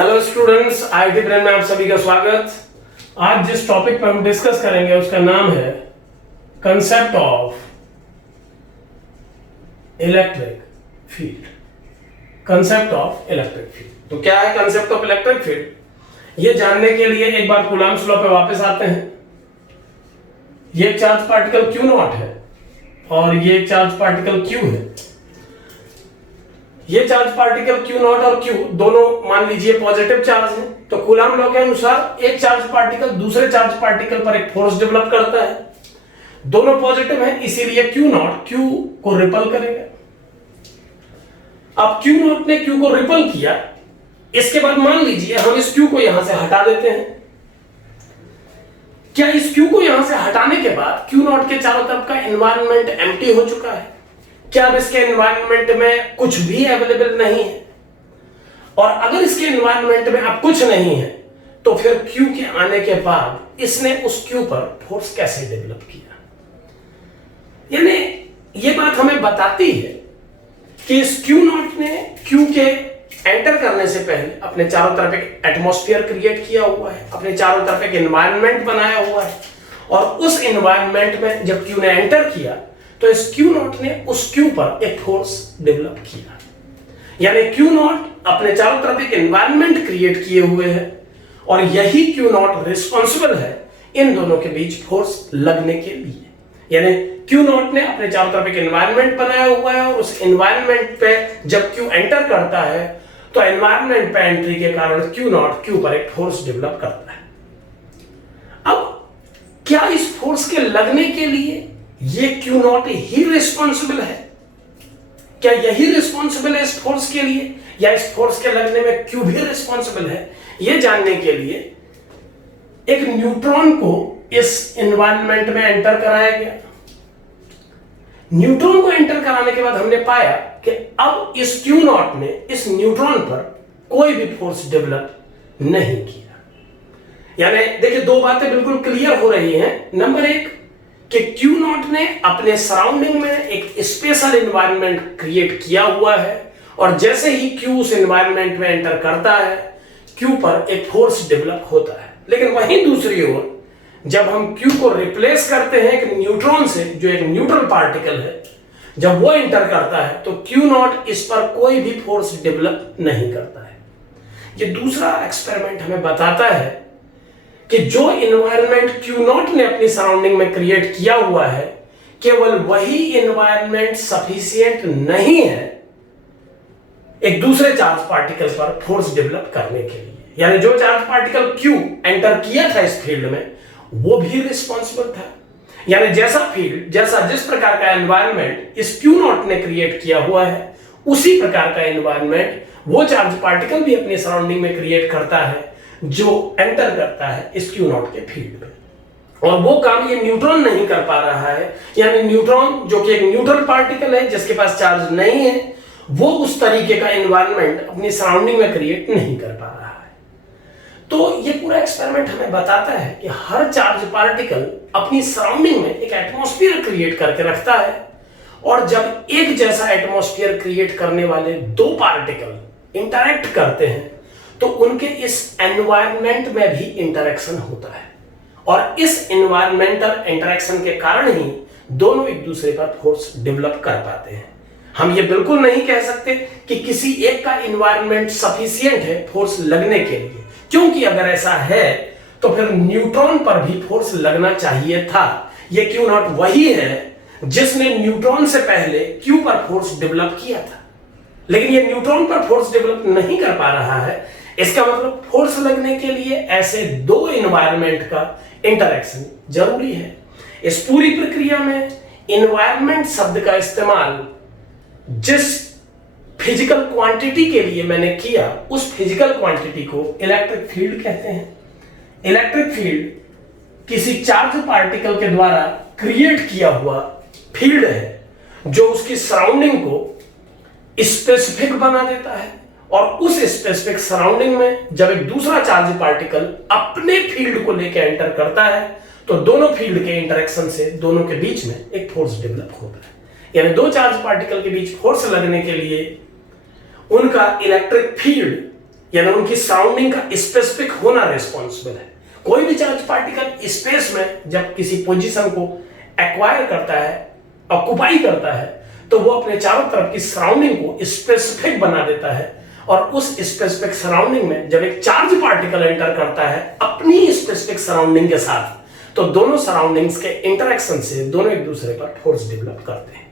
Hello students, IT brain में आप सभी का स्वागत। आज जिस टॉपिक पर हम डिस्कस करेंगे उसका नाम है concept of electric field. Concept of electric field. तो क्या है कंसेप्ट ऑफ इलेक्ट्रिक फील्ड, ये जानने के लिए एक बार कूलम्ब्स लॉ पे वापस आते हैं। ये एक चार्ज पार्टिकल Q नॉट है और ये एक चार्ज पार्टिकल Q है। ये चार्ज पार्टिकल Q नॉट और Q दोनों मान लीजिए पॉजिटिव चार्ज हैं। तो कूलम्ब लॉ के अनुसार एक चार्ज पार्टिकल दूसरे चार्ज पार्टिकल पर एक फोर्स डेवलप करता है। दोनों पॉजिटिव हैं, इसीलिए Q नॉट Q को रिपल करेगा। अब Q नॉट ने Q को रिपल किया, इसके बाद मान लीजिए हम इस Q को यहां से हटा देते हैं। क्या इस Q को यहां से हटाने के बाद Q नॉट के चारों तरफ का एनवायरनमेंट एम्प्टी हो चुका है? क्या अब इसके एनवायरनमेंट में कुछ भी अवेलेबल नहीं है? और अगर इसके एनवायरनमेंट में अब कुछ नहीं है तो फिर Q के आने के बाद इसने उस Q पर फोर्स कैसे डेवलप किया? यानी ये बात हमें बताती है कि इस Q नॉट ने Q के एंटर करने से पहले अपने चारों तरफ एक एटमॉस्फेयर क्रिएट किया हुआ है, अपने चारों तरफ एक एनवायरनमेंट बनाया हुआ है, और उस एनवायरनमेंट में जब Q ने एंटर किया तो इस Q नॉट ने उस Q पर एक फोर्स डेवलप किया। यानी Q नॉट अपने चारों तरफ एक एनवायरनमेंट क्रिएट किए हुए है और यही Q नॉट रिस्पॉन्सिबल है इन दोनों के बीच फोर्स लगने के लिए। यानी Q नॉट ने अपने चारों तरफ एक एनवायरनमेंट बनाया हुआ है और उस एनवायरनमेंट पे जब Q एंटर करता है तो एनवायरनमेंट पे एंट्री के कारण Q नॉट Q पर एक फोर्स डेवलप करता है। अब क्या इस फोर्स के लगने के लिए ये Q नॉट ही रिस्पॉन्सिबल है? क्या यही रिस्पॉन्सिबल है इस फोर्स के लिए, या इस फोर्स के लगने में Q भी रिस्पॉन्सिबल है? यह जानने के लिए एक न्यूट्रॉन को इस एनवायरनमेंट में एंटर कराया गया। न्यूट्रॉन को एंटर कराने के बाद हमने पाया कि अब इस Q नॉट ने इस न्यूट्रॉन पर कोई भी फोर्स डेवलप नहीं किया। यानी देखिए, दो बातें बिल्कुल क्लियर हो रही हैं। नंबर एक कि Q नॉट ने अपने सराउंडिंग में एक स्पेशल एनवायरनमेंट क्रिएट किया हुआ है और जैसे ही Q उस एनवायरनमेंट में एंटर करता है Q पर एक फोर्स डेवलप होता है। लेकिन वहीं दूसरी ओर जब हम Q को रिप्लेस करते हैं एक न्यूट्रॉन से, जो एक न्यूट्रल पार्टिकल है, जब वो एंटर करता है तो Q नॉट इस पर कोई भी फोर्स डेवलप नहीं करता है। ये दूसरा एक्सपेरिमेंट हमें बताता है कि जो एनवायरनमेंट Q नॉट ने अपनी सराउंडिंग में क्रिएट किया हुआ है, केवल वही एनवायरनमेंट सफिशिएंट नहीं है एक दूसरे चार्ज पार्टिकल पर फोर्स डेवलप करने के लिए। यानी जो चार्ज पार्टिकल Q एंटर किया था इस फील्ड में, वो भी रिस्पॉन्सिबल था। यानी जैसा फील्ड, जिस प्रकार का एनवायरनमेंट इस Q नॉट ने क्रिएट किया हुआ है, उसी प्रकार का एनवायरनमेंट वो चार्ज पार्टिकल भी अपनी सराउंडिंग में क्रिएट करता है जो एंटर करता है इस Q नॉट के फील्ड में। और वो काम ये न्यूट्रॉन नहीं कर पा रहा है। यानी न्यूट्रॉन, जो कि एक न्यूट्रल पार्टिकल है जिसके पास चार्ज नहीं है, वो उस तरीके का एनवायरनमेंट अपनी सराउंडिंग में क्रिएट नहीं कर पा रहा है। तो ये पूरा एक्सपेरिमेंट हमें बताता है कि हर चार्ज पार्टिकल अपनी सराउंडिंग में एक एटमॉस्फेयर क्रिएट करके रखता है, और जब एक जैसा एटमॉस्फेयर क्रिएट करने वाले दो पार्टिकल इंटरैक्ट करते हैं तो उनके इस एनवायरनमेंट में भी इंटरेक्शन होता है, और इस एनवायरमेंटल इंटरेक्शन के कारण ही दोनों एक दूसरे पर फोर्स डेवलप कर पाते हैं। हम ये बिल्कुल नहीं कह सकते कि किसी एक का एनवायरनमेंट सफिशिएंट है फोर्स लगने के लिए, क्योंकि अगर ऐसा है तो फिर न्यूट्रॉन पर भी फोर्स लगना चाहिए था। ये Q नॉट वही है जिसने न्यूट्रॉन से पहले Q पर फोर्स डेवलप किया था, लेकिन ये न्यूट्रॉन पर फोर्स डेवलप नहीं कर पा रहा है। इसका मतलब फोर्स लगने के लिए ऐसे दो एनवायरनमेंट का इंटरेक्शन जरूरी है। इस पूरी प्रक्रिया में एनवायरनमेंट शब्द का इस्तेमाल जिस फिजिकल क्वांटिटी के लिए मैंने किया, उस फिजिकल क्वांटिटी को इलेक्ट्रिक फील्ड कहते हैं। इलेक्ट्रिक फील्ड किसी चार्ज पार्टिकल के द्वारा क्रिएट किया हुआ फील्ड है जो उसकी सराउंडिंग को स्पेसिफिक बना देता है, और उस स्पेसिफिक सराउंडिंग में जब एक दूसरा चार्ज पार्टिकल अपने फील्ड को लेकर एंटर करता है तो दोनों फील्ड के इंटरेक्शन से दोनों के बीच में एक फोर्स डेवलप होता है। यानी दो चार्ज पार्टिकल के बीच फोर्स लगने के लिए उनका इलेक्ट्रिक फील्ड यानी उनकी सराउंडिंग का स्पेसिफिक होना रिस्पॉन्सिबल है। कोई भी चार्ज पार्टिकल स्पेस में जब किसी पोजीशन को एक्वायर करता है, ऑक्युपाई करता है, तो वो अपने चारों तरफ की सराउंडिंग को स्पेसिफिक बना देता है, और उस स्पेसिफिक सराउंडिंग में जब एक चार्ज पार्टिकल एंटर करता है अपनी स्पेसिफिक सराउंडिंग के साथ, तो दोनों सराउंडिंग्स के इंटरेक्शन से दोनों एक दूसरे पर फोर्स डेवलप करते हैं।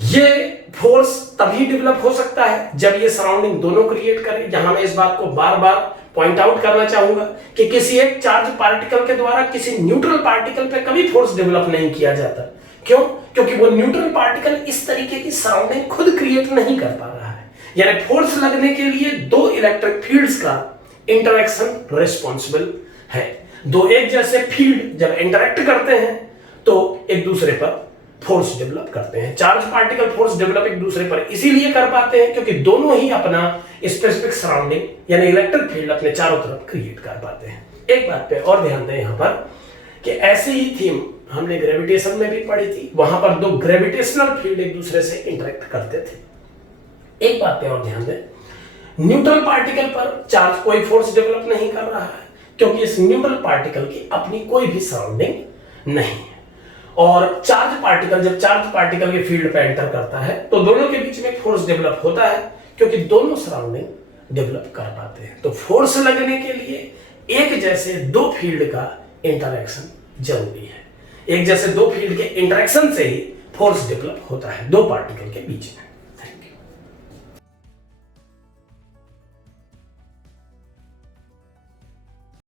ये फोर्स तभी डेवलप हो सकता है जब ये सराउंडिंग दोनों क्रिएट करे। यहां मैं इस बात को बार बार पॉइंट आउट करना चाहूंगा कि किसी एक चार्ज पार्टिकल के द्वारा किसी न्यूट्रल पार्टिकल पे कभी फोर्स डेवलप नहीं किया जाता। क्यों? क्योंकि वो न्यूट्रल पार्टिकल इस तरीके की सराउंडिंग खुद क्रिएट नहीं कर पा रहा है। यानी फोर्स लगने के लिए दो इलेक्ट्रिक फील्ड्स का इंटरेक्शन रिस्पॉन्सिबल है। दो एक जैसे फील्ड जब इंटरेक्ट करते हैं तो एक दूसरे पर फोर्स डेवलप करते हैं। चार्ज पार्टिकल फोर्स डेवलप एक दूसरे पर इसीलिए कर पाते हैं क्योंकि दोनों ही अपना स्पेसिफिक सराउंडिंग यानी इलेक्ट्रिक फील्ड अपने चारों तरफ क्रिएट कर पाते हैं। एक बात पे और ध्यान दें यहां पर कि ऐसे ही थीम हमने ग्रेविटेशन में भी पढ़ी थी। वहां पर दो ग्रेविटेशनल फील्ड एक दूसरे से इंटरेक्ट करते थे। एक बात पे और ध्यान दें, न्यूट्रल पार्टिकल पर चार्ज कोई फोर्स डेवलप नहीं कर रहा है क्योंकि इस न्यूट्रल पार्टिकल की अपनी कोई भी सराउंडिंग नहीं है। और चार्ज पार्टिकल जब चार्ज पार्टिकल के फील्ड पे एंटर करता है तो दोनों के बीच में फोर्स डेवलप होता है क्योंकि दोनों सराउंडिंग डेवलप कर पाते हैं। तो फोर्स लगने के लिए एक जैसे दो फील्ड का इंटरेक्शन जरूरी है। एक जैसे दो फील्ड के इंटरेक्शन से ही फोर्स डेवलप होता है दो पार्टिकल के बीच में।